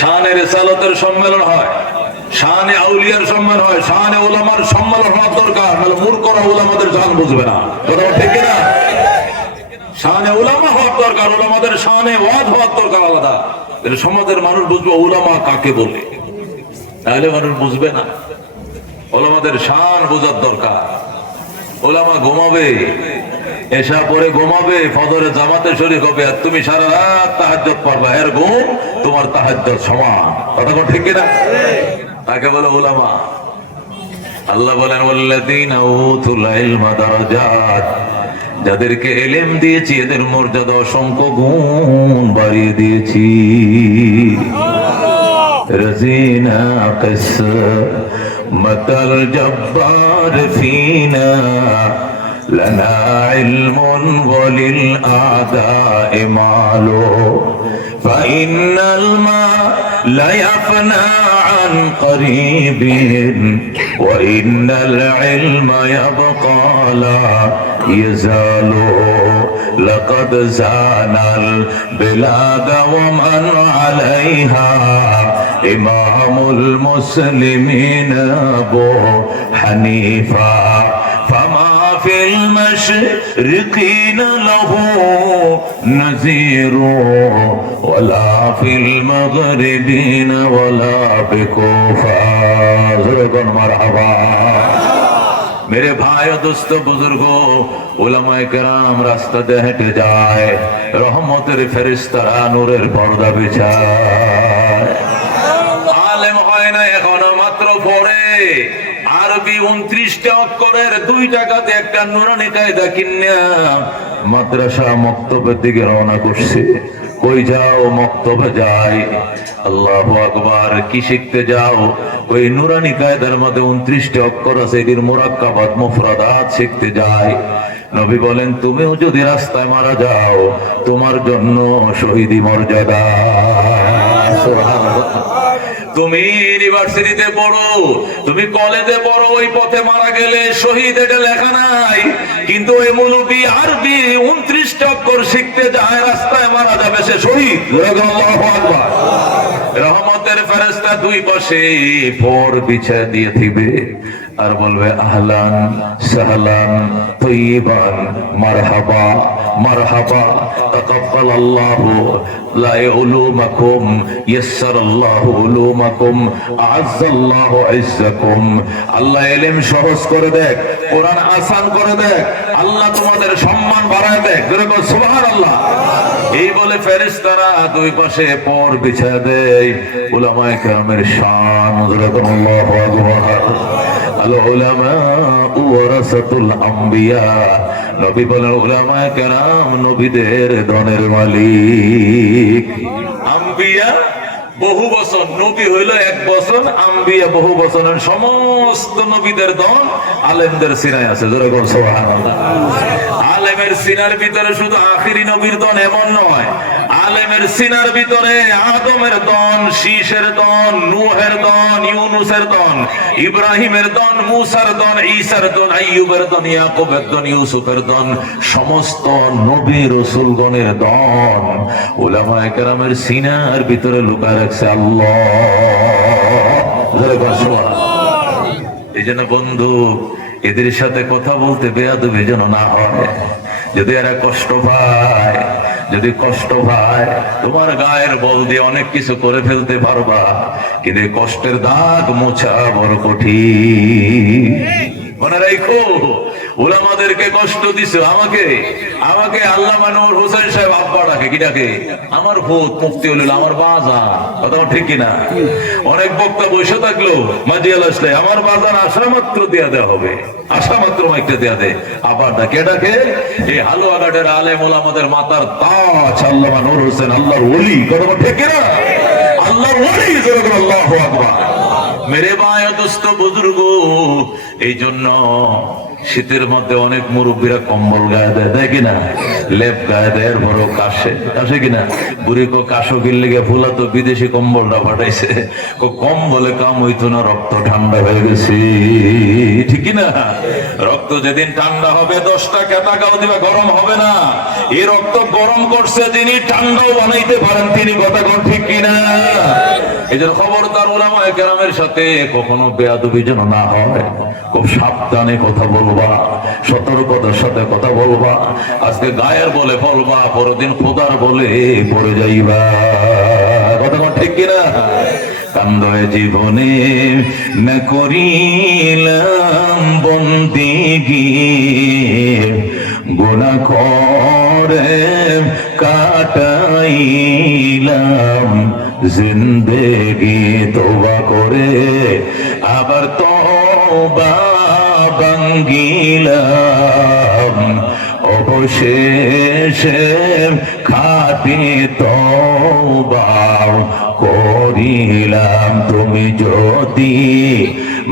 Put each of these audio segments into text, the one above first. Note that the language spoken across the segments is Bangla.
শানে রিসালাতের সম্মেলন হয়, শানে আউলিয়ার সম্মেলন হয়, শানে উলামার সম্মেলন হওয়ার দরকার। মানে মূর্খরা উলামাদের শান বুঝবে না, কথা ঠিক না? শানে উলামা হওয়ার দরকার, উলামাদের শানে ওয়াজ হওয়ার দরকার আলাদা। সমাজের মানুষ বুঝবে উলামা কাকে বলে, তাহলে মানুষ বুঝবে না। উলামাদের শান বোঝার দরকার। উলামা ঘুমাবে, এশা পরে ঘুমাবে, ফজরে জামাতে শরীক হবে, আর তুমি সারা রাত তাহাজ্জুদ পড়বা, এর ঘুম তোমার তাহাজ্জুদ সমান, কথা ঠিক না? তাকে বলে উলামা। আল্লাহ বলেন ওয়াল্লাযীনা উতুল ইলমা দারাজাত, যাদেরকে ইলম দিয়েছি এদের মর্যাদা অসংখ্য গুণ বাড়িয়ে দিয়েছি। রাজিনা কিসমাতাল জব্বার ফিনা লানা ইলমুন ওয়ালিল আদায়ে মালু ফাইন্নাল মা লা ইয়াফনা عن قريب وإن العلم يبقى لا يزال لقد زان البلاد ومن عليها إمام المسلمين أبو حنيفة فما في المشرقين له نذير ولا في المغربين ولا بكوفة مرحبا। मेरे भाई दोस्तों बुजुर्गो उलमाए केराम रास्ता दे हेঁটে যায়, রহমতের ফেরেশতারা নূরের পর্দা বিছায়। আলেম হয় না এখনো, মাত্র পড়ে। আরবি 29টা অক্ষরের 2 টাকাতে একটা নুরানি কায়দা কিনা মাদ্রাসা মক্তবের দিকে রওনা করছে। কই যাও? মক্তবে যাই। আল্লাহু আকবার। কি শিখতে যাও? ওই নুরানি কায়দার মধ্যে 29টা অক্ষর আছে, এর মুরাক্কাবাত মুফরাদাত শিখতে যায়। নবী বলেন তুমিও যদি রাস্তায় মারা যাও তোমার জন্য শহীদি মর্যাদা। সুবহানাল্লাহ। তুমি ইউনিভার্সিটিতে পড়ো, তুমি কলেজে পড়ো, ওই পথে মারা গেলে শহীদ এটা লেখা নাই, কিন্তু ওই মুলবি আরবি 29টা অক্ষর শিখতে যায়, রাস্তায় মারা যাবে, সে শহীদ। আল্লাহু আকবার। রহমতের ফেরেশতা 2 পাশে পর বিছিয়ে দিয়ে দিবে আর বলবে আহলান সাহলান তয়্যিবান মারহাবা মারহাবা তাকাব্বালাল্লাহু লা উলুমাকুম ইয়াসসারাল্লাহু উলুমাকুম আ'আজ্জাল্লাহু ইজ্জাকুম। আল্লাহ ইলম সহজ করে দেখ, কোরআন আসান করে দেখ, আল্লাহ তোমাদের সম্মান বাড়ায় দেখ। জোরে বল সুবহানাল্লাহ। এই বলে ফেরেশতারা 2 পাশে পর বিছিয়ে দেয়। উলামায়ে কেরামের শান, জোরে বল আল্লাহু আকবার। আল উলামা ওয়ারাসাতুল আম্বিয়া। নবী বলেন উলামায়ে কেরাম নবীদের ধনের মালিক। আম্বিয়া বহু বছর, নবী হইল 1 বছর, আম্বিয়া বহু বছরের সমস্ত নবীদের ধন আলেমদের সিনায় আছে। জোরে বল সুবহানাল্লাহ। আলেমের সিনার ভিতরে শুধু আখিরি নবীর ধন এমন নয়, আলেমের সিনার ভিতরে আদমের ধন, শীষের ধন, নূহের ধন, ইউনুসের ধন, ইব্রাহিমের ধন, মুসার ধন, ঈসার ধন, আইয়ুবের ধন, ইয়াকুবের ধন, ইউসুফের ধন, সমস্ত নবী রাসূলগণের ধন উলামায়ে কেরামের সিনার ভিতরে লুকায় রাখছে আল্লাহ। এই জন্য বন্ধু এদের সাথে কথা বলতে বেয়াদবি যেন না হয়। যদি এরা কষ্ট পায়, যদি কষ্ট পায়, তোমার গায়ের বল দিয়ে অনেক কিছু করে ফেলতে পারবা, কিন্তু কষ্টের দাগ মোছা বড় কঠিন। মনে রাখো উলামাদেরকে কষ্ট দিছো, আমাকে আমাকে আল্লামা নূর হোসেন সাহেব আব্বা ডাকে, কি ডাকে? আমার ভূত মুফতি হইল আমার বাজান, কথা ঠিক কিনা? অনেক বক্তা বসে থাকলো মাজিয়াল আসলে আমার বাজান আসা মাত্র দেয়া দেওয়া হবে, আসা মাত্র মাইকটা দেয়া দে, আবার ডাকে ডাকে এই হালুয়াঘাটের আলেম ওলামাদের মাথার তাজ আল্লামা নূর হোসেন, আল্লাহর ওলি, কথা ঠিক কিনা? আল্লাহর ওলি। আল্লাহু আকবার। মেরে ভাই দোস্ত বুজুর্গ, এই জন্য শীতের মধ্যে অনেক মুরব্বীরা কম্বল গায়ে দেয়, দেয় কিনা? লেপ গায়ে দেয়, বড় কাশে, কাশে কিনা? বুড়ি কো কাশো কিনলে গিয়ে ফুলা তো বিদেশি কম্বলটা পাঠাইছে, কম্বলে কাম হইতো না, রক্ত ঠান্ডা হয়ে গেছে, ঠিক কিনা? রক্ত যেদিন ঠান্ডা হবে 10টা কেতা গাও দিবা, গরম হবে না। এই রক্ত গরম করছে যিনি, ঠান্ডাও বানাইতে পারেন তিনি, কথা কোন ঠিক কিনা? এই জন্য খবরদার উলামায়ে কেরামের সাথে কখনো বেয়াদবি যেন না হয়। খুব সাবধানে কথা বলবা, সতর্কতার সাথে কথা বলবা। আজকে গায়ের বলে বলবা, পরদিন খোদার বলে পড়ে যাইবা। কথা ঠিক কিনা? কান্দে জীবনে না করিলাম বন্দিগি, গুনাহ করে কাটাইলাম জিন্দেগি, তওবা করে আবার তওবা ভাঙ্গিলাম, অবশেষে খাঁটি তওবা করিলাম। তুমি যদি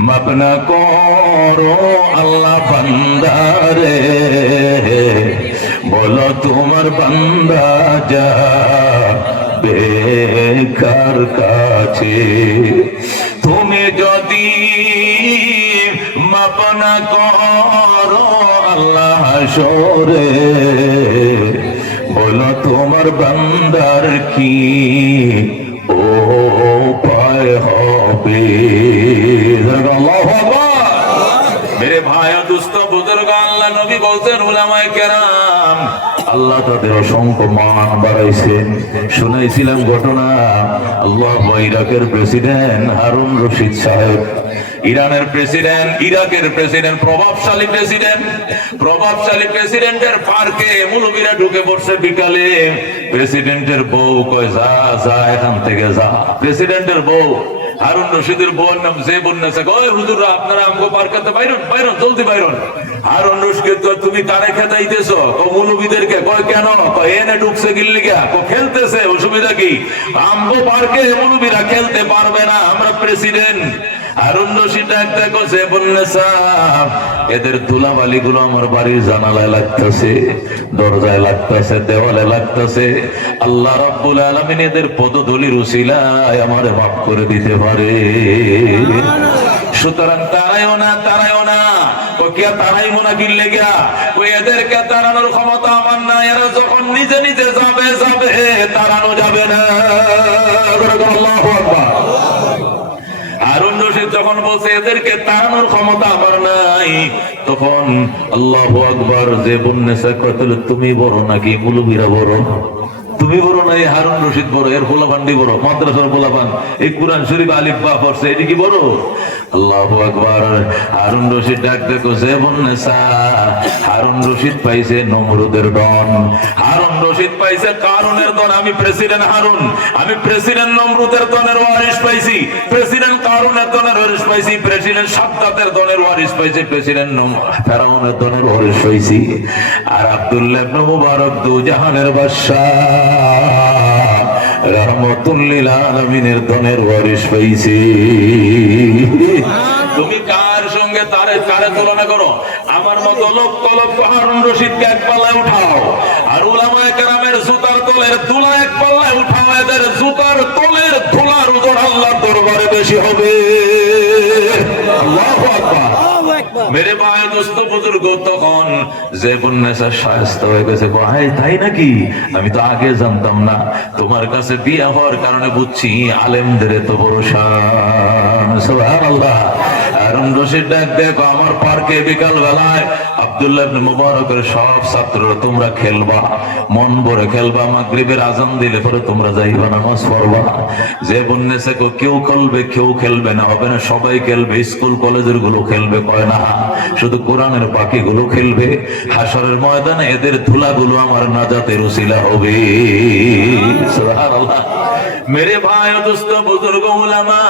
মাফ না করো আল্লাহ বান্দারে, বলো তোমার বান্দা যা বেকার কাছে। তুমি যদি মাফ না করো আল্লাহ হাসরে, বলো তোমার বান্দার কি উপায় হবে। আল্লাহু আকবার। মেরে ভাই দুস্থ বুজুর্গ, আল্লাহ নবী বলছেন উলামায়ে কেরাম আল্লাহ তাদের অসংখ্য মান বাড়াইছেন। শুনাইছিলাম ঘটনা, আল্লাহ ইরাকের প্রেসিডেন্ট হারুন রশিদ সাহেব, ইরানের প্রেসিডেন্ট, ইরাকের প্রেসিডেন্ট, প্রভাবশালী প্রেসিডেন্টের পার্কে মুলুবিরা ঢুকে পড়ছে বিকালে। প্রেসিডেন্টের বউ কয় যা যা এখান থেকে যা। প্রেসিডেন্টের বউ, হারুন রশিদের বউর নাম জেবুন্নেসা, কয় হুজুররা আপনারা আমগো পার্কেতে বাইরন বাইরন জলদি বাইরন। হারুন রশিদ তো তুমি কারে খেতাইতেছো? ও মুলুবিদেরকে। কয় কেন? কয় এনে ঢুকছে গিল্লিগা, কো খেলতেছে, অসুবিধা কি? আমগো পার্কে মুলুবিরা খেলতে পারবে না, আমরা প্রেসিডেন্ট। হারুন রশিদ একটা কছে বন্নেসা, এদের ধুলাবালি গুলো আমার বাড়ির জানালায় লাগতেছে, দরজায় লাগতেছে, দেওয়ালে লাগতেছে। আল্লাহ রাব্বুল আলামিন এদের পদধূলির উসিলায় আমারে মাফ করে দিতে পারে। সুতরাং তারাইও না, তারাইও না। কে তারাইবো না কিনলে গিয়া? ওই এদেরকে তাড়ানোর ক্ষমতা আমার না। এরা যখন নিজে নিজে যাবে যাবে, তাড়ানো যাবে না। আল্লাহু আকবার। হারুন রশিদ যখন বলছে এদেরকে তাড়ানোর ক্ষমতা আমার নাই, তখন আল্লাহু আকবার। যে বন্নেসা কত, তুমি বড় নাকি মুলুবিরা বড়? তুমি বড় না, এই হারুন রশিদ বড়, এর পোলাপান্ডি বড়, মাদ্রাসার পোলাপান, এই কুরআন শরীফ আলিফ বা পড়ছে, এটি কি বড়? আল্লাহু আকবার। হারুন রশিদ ডাকতে কইছে বন্নেসা, হারুন রশিদ পাইছে নমরুদের ডন, হারুন রশিদ পাইছে কারুনের ডন। আমি প্রেসিডেন্ট হারুন, আমি প্রেসিডেন্ট নমরুদের ডনের ওয়ারিশ পাইছি, প্রেসিডেন্ট কারুনের ডনের ওয়ারিশ পাইছি, প্রেসিডেন্ট সাদ্দাতের ডনের ওয়ারিশ পাইছি, প্রেসিডেন্ট ফেরাউনের ডনের ওয়ারিশ পাইছি। আর আব্দুল্লাহ ইবনে মুবারক দু জাহানের বাদশা রহমাতুল লিল আলামিনের ধনের ওয়ারিশ পাইছে। তুমি কার সঙ্গে তারে কারে তুলনা করো? আমার মতো লক্ষ লক্ষ হারুন রশিদকে এক পাল্লায় উঠাও, আর উলামায়ে কেরামের জুতার তলের ধুলা এক পাল্লায় উঠাও, এদের জুতার তলের ধুলার ওজন আল্লাহর দরবারে বেশি হবে। আল্লাহু আকবার। মেরে ভাই দোস্ত বুজুর্গ, তখন যে বন্নেসা শায়েস্তা হয়ে গেছে। ভাই তাই নাকি? আমি তো আগে জানতাম না। তোমার কাছে বিয়ে হওয়ার কারণে বুঝছি আলেমদের এত বড় শান। সুবহানাল্লাহ। হারুন রশিদ ডাক দেখো, আমার পার্কে বিকাল বেলায় আব্দুল্লাহ ইবনে মুবারকের সব ছাত্ররা তোমরা খেলবা, মন ভরে খেলবা। মাগরিবের আজান দিলে পরে তোমরা যাইবা, নামাজ পড়বা। যে বন্নেসা কেউ খেলবে, কেউ খেলবে না, হবে না সবাই খেলবে, স্কুল কলেজের গুলো খেলবে। কয় না, শুধু কোরআনের পাখি গুলো খেলবে। হাসরের ময়দানে এদের ধুলাগুলো আমার নাজাতের উসিলা হবে। সুবহানাল্লাহ। मेरे भाई दोस्तों बुजुर्ग उलमा,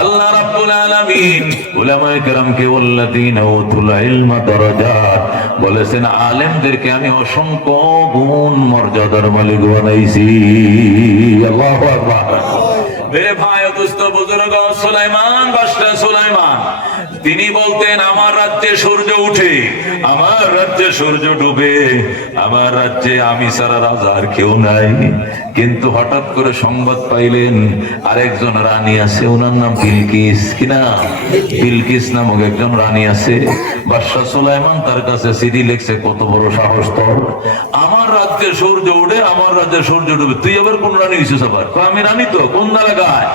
अल्लाह रब्बुल आलमीन उलमाए करम के वल्लदीन उतुल इल्म दरजात বলেছেন আলেমদেরকে আমি অসংখ্য গুণ মর্যাদার মালিক বানাইছি। আল্লাহু আকবার। मेरे भाई दोस्तों बुजुर्ग, সুলাইমান বাদশা সুলাইমান তিনি বলতেন আমার রাজ্যে সূর্য উঠে, আমার রাজ্যে সূর্য ডুবে, আমার রাজ্যে আমি সারা রাজা আর কেউ নাই। কিন্তু হঠাৎ করে সংবাদ পাইলেন আরেকজন রানী আছে, ওনার নাম বিলকিস। কিনা বিলকিস নামক একজন রানী আছে। বাদশা সুলাইমান তার কাছে চিঠি লিখছে, কত বড় সাহস তোর, আমার রাজ্যে সূর্য উঠে, আমার রাজ্যে সূর্য ডুবে। তুই আবার কোন রানী হইছিস? আবার আমি রানী তো। কোন এলাকায়?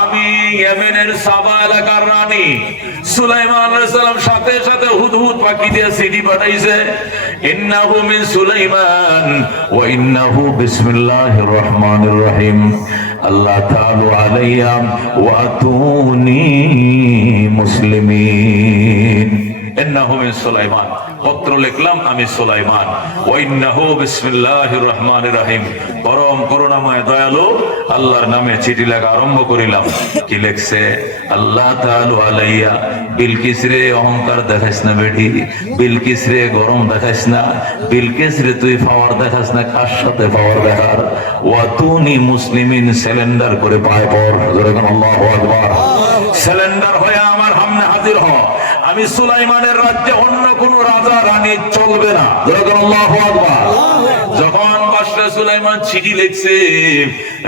আমি ইয়েমেনের সাবা এলাকার রানী। সুলাইমান আলাইহিস সালাম সাথে সাথে হুদহুদ পাখি দিয়ে চিঠি পাঠাইছে, ইন্নাহু মিন সুলাইমান ওয়া ইন্নাহু বিসমিল্লাহির রহমানির রহিম, আল্লাহ তাআলা আলাইয়া ওয়া আতুনি মুসলিমিন। ইন্নাহু মিন সুলাইমান, পত্র লিখলাম আমি সুলাইমান। ওয়া ইন্নাহু বিসমিল্লাহির রহমানির রহিম, পরম করুণাময় দয়ালু আল্লাহর নামে চিঠি লেখা আরম্ভ করিলাম। কি লিখছে? আল্লাহ তাআলা আলাইয়া, বিলকিস রে অহংকার দেখাইস না বেটি, বিলকিস রে গরম দেখাইস না, বিলকিস রে তুই পাওয়ার দেখাস না, কার সাথে পাওয়ার দেখার। ওয়া তুনি মুসলিমিন, সিলিন্ডার করে পায় পর, যেরকম আল্লাহু আকবার। সিলিন্ডার হয়ে আমার সামনে হাজির হ। আমি সুলাইমানের রাজ্যে অন্য কোন রাজা রানী চলবে না, যেরকম আল্লাহু আকবার। যখন বাদশা সুলাইমান চিঠি লিখছে,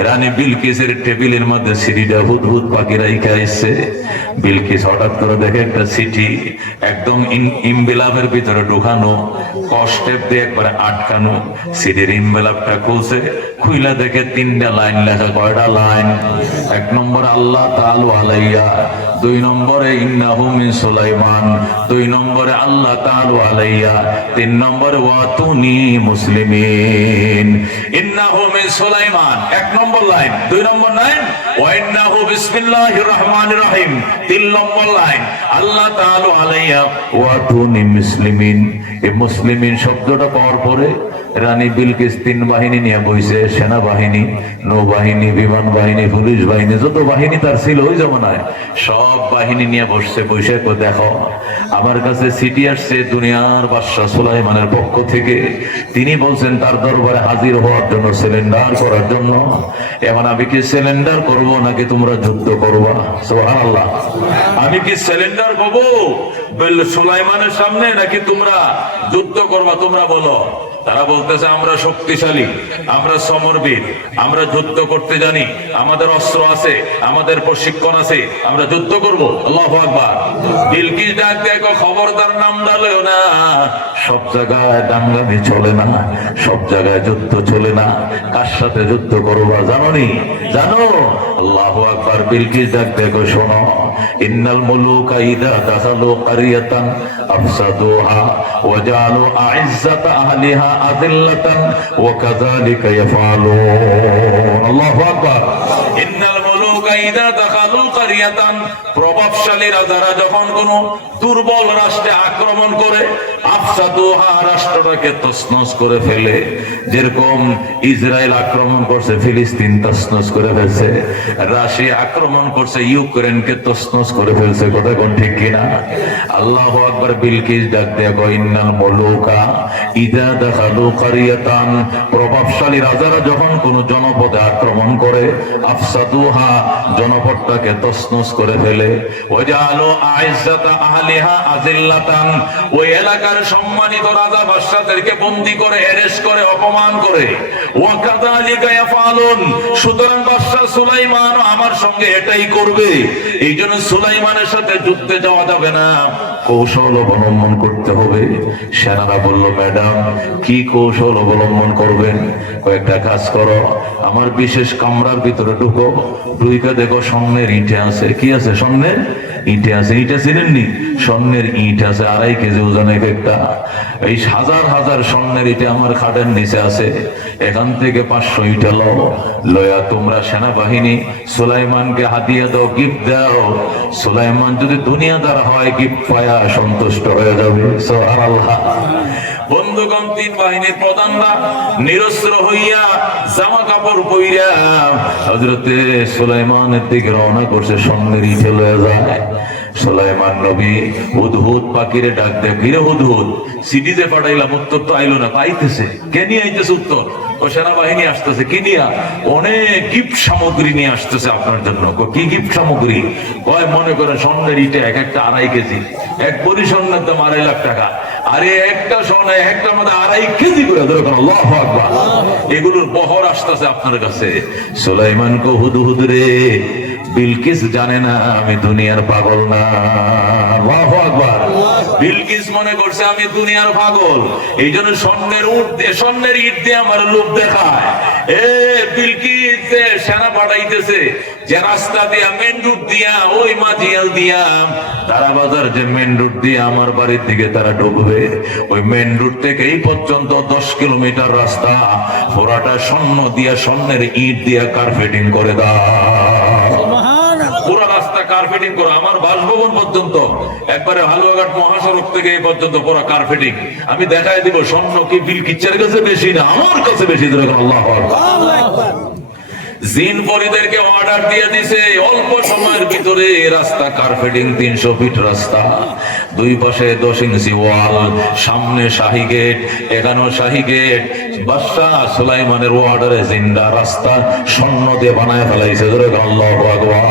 রানী বিলকিসের টেবিলের মধ্যে চিঠিটা হুদহুদ পাখি রাইখা আসছে। বিলকিস হঠাৎ করে দেখে একটা চিঠি একদম ইমবেলাপের ভিতরে ঢুকানো, কষ্টেপ দিয়ে একবারে আটকানো। চিঠির ইমবেলাপটা খুলছে, খুইলা দেখে 3টা লাইন লেখা। কয়টা লাইন? 1 নম্বর আল্লাহ তাআলা আলাইয়া, 2 নম্বরে ইন্নাহু মিন সুলাইমান, 2 নম্বরে আল্লাহ তাআলা আলাইয়া, 3 নম্বরে ওয়াতুনি মুসলিমিন। ইন্নাহু মিন সুলাইমান 1 নম্বর লাইন, 2 নম্বর লাইন ওয়া ইন্নাহু বিসমিল্লাহির রহমানির রহিম, 3 নম্বর লাইন আল্লাহ তাআলা আলাইয়া ওয়াতুনি মুসলিমিন। এই মুসলিমিন শব্দটা পাওয়ার পরে রানী বিলকিস 3 বাহিনী নিয়ে বইছে, সেনাবাহিনী, নৌবাহিনী, বিমান বাহিনী, পুলিশ বাহিনী, যত বাহিনী তার ছিল ওই জমানায় সব বাহিনী নিয়ে বসছে। বসে দেখো আমার কাছে চিঠি আসছে দুনিয়ার বাদশা সুলাইমানের পক্ষ থেকে। তিনি বলছেন তার দরবারে হাজির হওয়ার জন্য, সিলিন্ডার করার জন্য। এখন আমি কি সিলিন্ডার করব নাকি তোমরা যুদ্ধ করবা? সুবহানাল্লাহ। আমি কি সিলিন্ডার করব সুলাইমানের সামনে নাকি তোমরা যুদ্ধ করবা? তোমরা বলো। তারা বলতেছে আমরা শক্তিশালী, আমরা সমরবীর, আমরা যুদ্ধ করতে জানি, আমাদের অস্ত্র আছে, আমাদের প্রশিক্ষণ আছে, আমরা যুদ্ধ করব। আল্লাহু আকবার। বিলকিস ডাক দেখো, খবরদার নাম ডালেও না। সব জায়গায় দাঙ্গামি চলে না, সব জায়গায় যুদ্ধ চলে না। কার সাথে যুদ্ধ করবা জানোনি? জানো? আল্লাহু আকবার। বিলকিস ডাক দেখো, শোনো, ইন্নাল মুলুকা ইযা দাখালু কারিয়াতান আফসাদুহা ওয়া জাআলু আ'iজ্জাতা আহলিহা আযিল্লাতান ওয়া কাযালিকা ইয়াফআলুন। আল্লাহু আকবার। ইন্নাল মুলুকা ইযা দাখালু কারিয়াতান, প্রভাবশালী রাজারা যখন কোন দুর্বল রাষ্ট্রে আক্রমণ করে, আফসাদুহা, রাষ্ট্রটাকে তছনছ করে ফেলে। যেরকম ইসরায়েল আক্রমণ করছে ফিলিস্তিন তছনছ করে ফেলছে, রাশিয়া আক্রমণ করছে ইউক্রেনকে তছনছ করে ফেলছে। কথা কোন ঠিক কিনা? আল্লাহু আকবার। বিলকিস ডাক দেয়া কয়, ইন্নাল মুলুকা ইযা দাখালু কারিয়াতান, প্রভাবশালী রাজারা যখন কোন জনপদে আক্রমণ করে, আফসাদুহা, জনপদটাকে তছনছ করে ফেলে, ওয়া জাআলু আ'iজ্জাতা আহলিহা আযিল্লাতান, ওই এলাকার সম্মানিত রাজা বাদশাদেরকে বন্দী করে, অ্যারেস্ট করে, অপমান করে। ওয়া কাযালিকা ইয়াফআলুন, সুতরাং বাদশা সুলাইমান আমার সঙ্গে এটাই করবে। এই জন্য সুলাইমানের সাথে যুদ্ধে যাওয়া যাবে না, কৌশল অবলম্বন করতে হবে। সেনারা বলল, ম্যাডাম কি কৌশল অবলম্বন করবেন? কয়েকটা কাজ করো, আমার বিশেষ কামরার ভিতরে ঢুকো, ঢুইকা দেখো স্বর্ণের ইটে আছে। কি আছে? স্বর্ণের ইটে আছে। ইটা চিনেননি? স্বর্ণের ইট আছে 2.5 কেজি ওজন এক একটা। এই হাজার হাজার স্বর্ণের ইটে আমার খাটের নিচে আছে। এখান থেকে 500 ইটা লয়া তোমরা সেনাবাহিনী সুলাইমানকে হাদিয়া দাও, গিফট দাও। সুলাইমান যদি দুনিয়াদার হয়, গিফট পায়া সন্তুষ্ট হয়ে যাবে। সুবহানাল্লাহ। বন্ধুগণ, 3 বাহিনীর প্রধানরা নিরস্ত্র হইয়া, জামা কাপড় পইরা হযরতে সুলাইমানের দিকে রওনা করছে। স্বর্ণের ইটে লয়ে যায়। সুলাইমান নবী হুদহুদ পাখিরে ডাক দেয়, কিরে হুদহুদ, সিটি যে পাঠাইলাম উত্তর তো আইলো না। পাইতেছে কে? নিয়ে আইতেছে উত্তর। ও সেনাবাহিনী আসতেছে। কি নিয়া? অনেক গিফট সামগ্রী নিয়ে আসতেছে আপনার জন্য। কি গিফট সামগ্রী? কয় মনে করেন স্বর্ণের ইটে এক একটা 2.5 কেজি, এক ভরি স্বর্ণের দাম 2.5 লাখ টাকা। আরে একটা স্বর্ণে একটার মধ্যে 2.5 কেজি করে ধরে। আল্লাহু আকবার। এগুলোর বহর আসতেছে আপনার কাছে। সুলাইমান কো, হুদহুদ রে, বিলকিস জানে না আমি দুনিয়ার পাগল না। আল্লাহু আকবার। বিলকিস মনে করছে আমি দুনিয়ার পাগল, এই জন্য স্বর্ণের ইট দিয়ে আমার লোভ দেখায়। বিলকিস সেনা পাঠাইতেছে যে রাস্তা দিয়া, মেন রুট দিয়া, ওই মাঝিয়াল দিয়া, তারা বাজার যে মেন রুট দিয়ে আমার বাড়ির দিকে তারা ঢুকবে, ওই মেন রুট থেকে এই পর্যন্ত 10 কিলোমিটার রাস্তা পুরাটা স্বর্ণ দিয়া, স্বর্ণের ইট দিয়া কার্পেটিং করে দাও। পুরো রাস্তা কার্পেটিং করো, আমার বাসভবন পর্যন্ত, একবারে হালুয়াঘাট মহাসড়ক থেকে এই পর্যন্ত পুরো কার্পেটিং। আমি দেখাই দিব স্বর্ণ কি বিলকিসের কাছে বেশি না, আমার কাছে বেশি। আল্লাহু আকবার। জিন পরিদেরকে অর্ডার দিয়ে দিছে অল্প সময়ের ভিতরে রাস্তা কার্পেটিং, 300 ফিট রাস্তা, দুই পাশে 10 ইঞ্চি ওয়াল, সামনে শাহী গেট, এখানেও শাহী গেট। বাদশাহ সুলাইমানের অর্ডারে জিন্দা রাস্তা স্বর্ণ দিয়ে বানায় ফেলাইছে। আল্লাহু আকবার।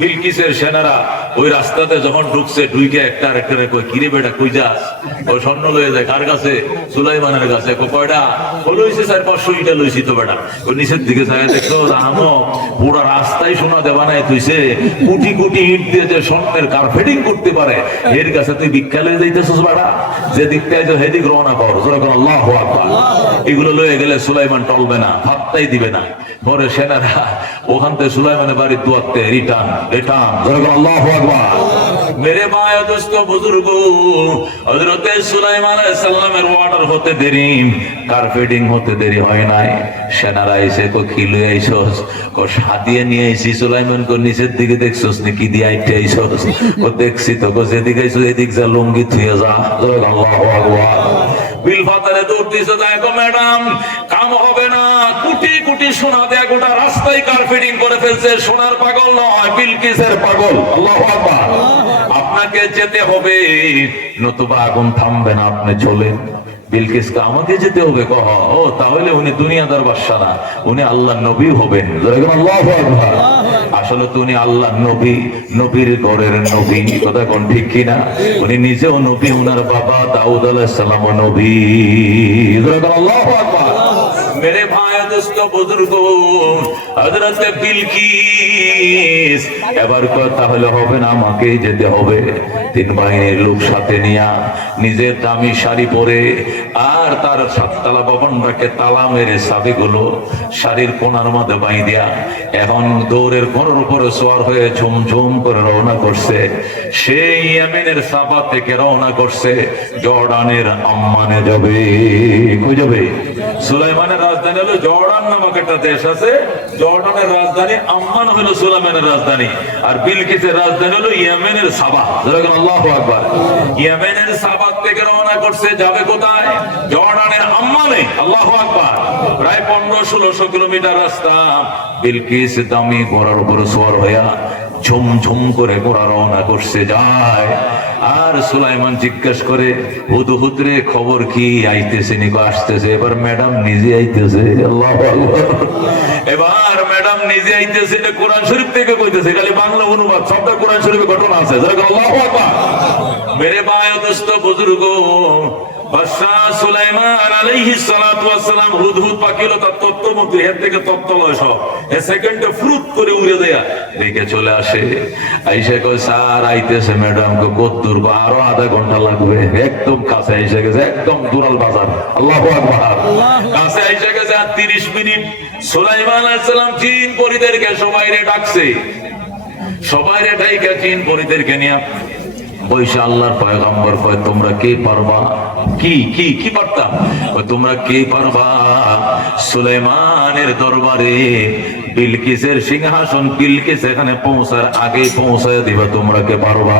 বিলকিসের সেনারা ওই রাস্তাতে যখন ঢুকছে, ঢুকে একটা আরেকটারে কই, কিরে বেটা কই যাস? ওই স্বর্ণ লয়ে যায় কার কাছে? সুলাইমানের কাছে। কয়টা? ও লইছে 400-500 ইটা লইছি তো বেটা। ওই নিচের দিকে যায়, দেখো আমো পুরো রাস্তায় সোনা দেবা নাই তুইছে, কোটি কোটি ইট দিয়ে যে স্বর্ণের কার্পেটিং করতে পারে, এর কাছে তুই ভিক্ষা লয়ে যাইতেছিস বেটা? যে দিকটা হেদিক রওনা কর। যখন আল্লাহু আকবার। এগুলো লয়ে গেলে সুলাইমান টলবে না, ভাবতেই দিবে না। পরে সেনারা ওখান থেকে সুলাইমানের বাড়ির দুয়ারতে রিটার্ন। আল্লাহু আকবার। মেরে ভাই দোস্ত বুজুর্গ, হযরতে সুলাইমান আলাইহিস সালামের অর্ডার হতে দেরি, কার্পেটিং হতে দেরি হয় নাই। সেনারা এসে তো কি লয়ে আইছস? কো সাদিয়ে নিয়ে আইছি। সুলাইমান কো নিচের দিকে দেখছস নি কি দিয়ে আইতে আইছস? ও দেখছি তো। কো যেদিকে আইছস এদিক যা, লুঙ্গি থুয়ে যা। আল্লাহু আকবার। বিল ফাতারে দৌড়তেছে, দেখো ম্যাডাম কাম হবে না, কোটি কোটি সোনা দেয়া গোটা রাস্তায় কার্পেটিং করে ফেলছে। সোনার পাগল নয়, বিলকিসের পাগল। আল্লাহু আকবার। আপনাকে যেতে হবে, নতুবা আগুন থামবে না, আপনি চলেন। বিলকিসকে আমাকে যেতে হবে। কহ ও তাহলে উনি দুনিয়াদার বাদশা না, উনি আল্লাহর নবী হবেন। আল্লাহু আকবার। আসলে তো উনি আল্লাহর নবী, নবীর ঘরের নবী। কথা কোন ঠিক কিনা? উনি নিজেও নবী, উনার বাবা দাউদ আলাইহিস সালামও নবী। আল্লাহু আকবার। মেরে ভাই দোস্ত বুজুর্গ, হযরত বিলকিস এবার তাহলে হবে না, আমাকেই যেতে হবে। 3 বাহিনীর লোক সাথে নিয়া, নিজের দামি শাড়ি পরে, আর তার 7 তালা ভবনটাকে তালা মেরে চাবিগুলো শাড়ির কোনার মধ্যে বাইন্ধা এখন দৌড়ের ঘোড়ার উপরে সওয়ার হয়ে ঝুমঝুম করে রওনা করছে। সেই ইয়েমেনের সাবা থেকে রওনা করছে, জর্ডানের আম্মানে যাবে। কই যাবে? সুলাইমানের রাজধানী হলো জর্ডান নামক একটা দেশ আছে, জর্ডানের রাজধানী আম্মান হলো সুলাইমানের রাজধানী, আর বিলকিসের রাজধানী হলো ইয়েমেনের সাবা। আল্লাহু আকবার। ইয়েমেনের সাবা থেকে রওনা করছে, যাবে কোথায়? জর্ডানের আম্মানে। আল্লাহু আকবার। প্রায় 1500-1600 কিলোমিটার রাস্তা। বিলকিস দামি ঘোড়ার উপর সওয়ার হইয়া ঝুমঝুম করে ঘোড়া রওনা করছে, যায়। আর সুলাইমান জিজ্ঞেস করে, হুদহুদ রে খবর কি? আইতেছে নিকো? আসতেছে। এবার ম্যাডাম নিজে আইতেছে। আল্লাহু আকবার। এবার ম্যাডাম নিজে আইতেছে, এটা কোরআন শরীফ থেকে কইতেছে, খালি বাংলা অনুবাদ, সবটা কোরআন শরীফে ঘটনা আছে। আল্লাহু আকবার। মেরে ভাই দোস্ত বুজুর্গ, বাদশাহ সুলাইমান আলাইহিস সালাতু ওয়াস সালাম হুদহুদ পাখি হলো তার তত্ত্বমন্ত্রী, এর থেকে তত্ত্ব লয় সব। এ সেকেন্ডে ফ্রুট করে উড়ে দেয়া দেখে চলে আসে। আইসা কয়, স্যার আইতেছে ম্যাডাম। কত দূর? আরো আধা ঘন্টা লাগবে। একদম কাছে আইসা গেছে, একদম দুরাল বাজার। আল্লাহু আকবার। কাছে আইসা গেছে আর 30 মিনিট। সুলাইমান আলাইহিস সালাম জিন পরিদেরকে সবাইরে ডাকছে, সবাইরে ডাইকা জিন পরিদেরকে নিয়ে বৈশা আল্লাহর পয়গম্বর কয়, তোমরা কে পারবা? কি কি কি পারতা? তোমরা কে পারবা সুলাইমানের দরবারে বিলকিসের সিংহাসন, বিলকিস এখানে পৌঁছার আগে পৌঁছায় দিবা, তোমরা কে পারবা?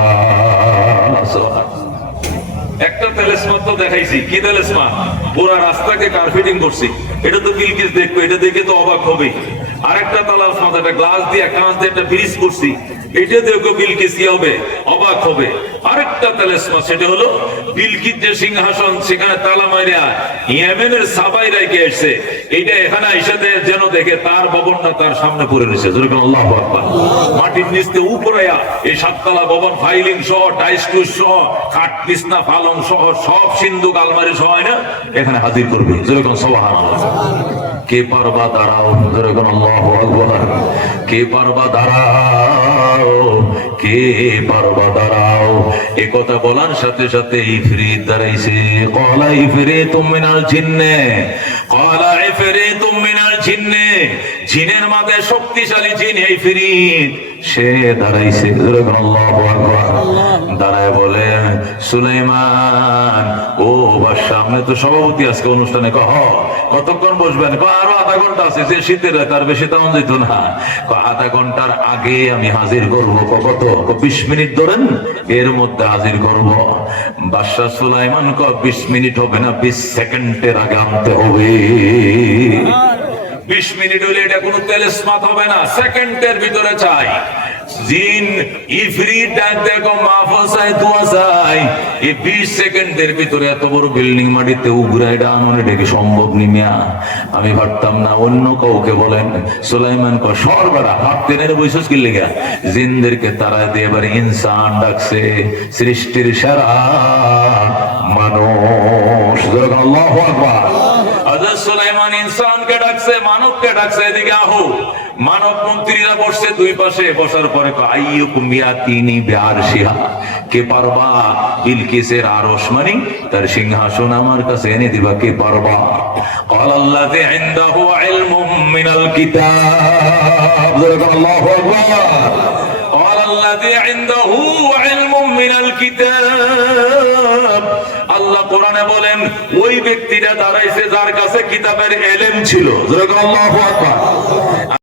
একটা তেলেসমা তো দেখাইছি। কি তেলেসমা? পুরা রাস্তাকে কার্পেটিং করছি। এটা তো বিলকিস দেখবে, এটা দেখে তো অবাক হবে। আরেকটা তালাসমা, একটা গ্লাস দিয়ে কাঁচ দিয়ে একটা ব্রিজ করছি, এটা দেখো বিলকিস কি হবে? অবাক হবে। আরেকটা তালেসমা, সেটা হলো বিলকিস যে সিংহাসন, সেখানে তালা মাইরা ইয়েমেনের সাবাই রাইকে এসছে, এইটা এখানে আইসাতে যেন দেখে তার ভবনটা তার সামনে পড়ে রয়েছে। আল্লাহু আকবার। মাটির নিচে উপরাইয়া এই 7 তলা ভবন, ফাইলিং সহ, টাইস টুস সহ, খাট বিছনা পালং সহ, সব সিন্ধুক আলমারি সহ না এখানে হাজির করবে। যেরকম সুবহানাল্লাহ। কে পারবা দাঁড়াও, যেরকম আল্লাহু আকবার, কে পারবা দাঁড়াও, কে পারবা দাঁড়াও। এ কথা বলার সাথে সাথে ইফরিত দাঁড়াইছে। ক্বালা ইফরিতুম মিনাল জিন্নে, ক্বালা ইফরিতুম মিনাল জিন্নে, জিনের মাঝে শক্তিশালী জিন ইফরিত, সে দাঁড়াইছে। যেরকম আল্লাহু আকবার, দাঁড়ায় বলে সুলাইমান ও বাদশা, আপনি তো সভাপতি আজকে অনুষ্ঠানে, কতক্ষণ বসবেন? আরো আধা ঘন্টা আছে, যে শীতের তার বেশি তেমন যেত না, আধা ঘন্টার আগে আমি হাজির করবো। কত? 20 মিনিট ধরেন, এর মধ্যে হাজির করব। বাদশা সুলাইমান 20 মিনিট হবে না, 20 সেকেন্ডের আগে আনতে হবে। 20 মিনিট হলে এটা কোনো তেলেসমাত হবে না, সেকেন্ডের ভিতরে চাই। জিন ইফরিত ডাক দেখো, মাফ চাই, দোয়া চাই, এই 20 সেকেন্ডের ভিতরে এত বড় বিল্ডিং মাটিতে উগরায় ডানো, এটা কি সম্ভব নিমিয়া? আমি ভাবতাম না, অন্য কাউকে বলেন। সুলাইমান সরবরা হাত টেনে বইসস কি লেগা? জিনদেরকে তারা দিয়ে এবার ইনসান ডাকছে, সৃষ্টির সেরা মানুষ। আল্লাহু আকবার। হযরত সুলাইমান ইনসানকে ডাকছে, মানবকে ডাকছে, এদিকে আহো। মানব মন্ত্রীরা বসছে দুই পাশে, বসার পরে আইয়ুকুম ইয়াতিনি বিআরশিহা, কে পারবা বিলকিসের আরশ মানে তার সিংহাসন আমার কাছে এনে দিবা, কে পারবা? ক্বাল আল্লাযী ইনদাহু ইলমুম মিনাল কিতাব, আল্লাহু আকবার। ক্বাল আল্লাযী ইনদাহু ইলমুম মিনাল কিতাব, আল্লাহ কোরআনে বলেন ওই ব্যক্তিটা দাঁড়াইছে যার কাছে কিতাবের ইলম ছিল। আল্লাহু আকবার।